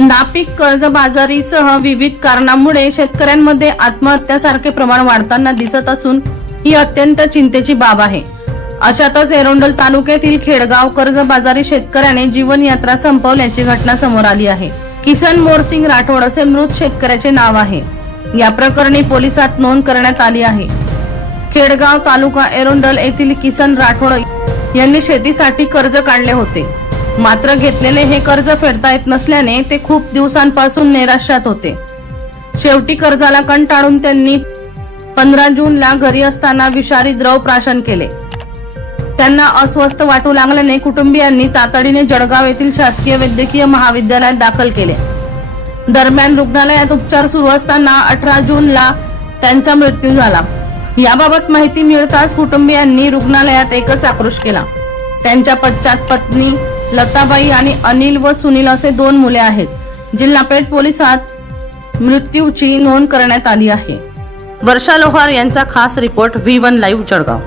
नापीक कर्जबाजारीसह विविध कारणांमुळे शेतकऱ्यांमध्ये आत्महत्यासारखे प्रमाण वाढताना दिसत असून ही अत्यंत चिंतेची बाब आहे. अशातच एरोंडल तालुक्यातील खेडगाव कर्जबाजारी शेतकऱ्याने जीवनयात्रा संपवल्याची घटना समोर आली आहे. किसन मोरसिंग राठोड असे मृत शेतकऱ्याचे नाव आहे. या प्रकरणी पोलिसात नोंद करण्यात आली आहे. खेडगाव तालुका एरोंडल येथील किसन राठोड यांनी शेतीसाठी कर्ज काढले होते. मात्र घेतलेले हे कर्ज फेडता येत नसल्याने ते खूप दिवसांपासून निराशात होते. शेवटी कर्जाला कंटाळून त्यांनी पंधरा जूनला घरी असताना विषारी द्रव प्राशन केले. त्यांना अस्वस्थ वाटू लागल्याने कुटुंबियांनी तातडीने जळगाव येथील शासकीय वैद्यकीय महाविद्यालयात दाखल केले. दरम्यान रुग्णालयात उपचार सुरू असताना अठरा जूनला त्यांचा मृत्यू झाला. याबाबत माहिती मिळताच कुटुंबियांनी रुग्णालयात एकच आक्रोश केला. त्यांच्या पश्चात पत्नी लताबाई आणि अनिल व सुनील असे दोन मुले आहेत. जिल्हा पेठ पोलिसात मृत्यूची नोंद करण्यात आली आहे. वर्षा लोहार यांचा खास report V one live Jalgaon.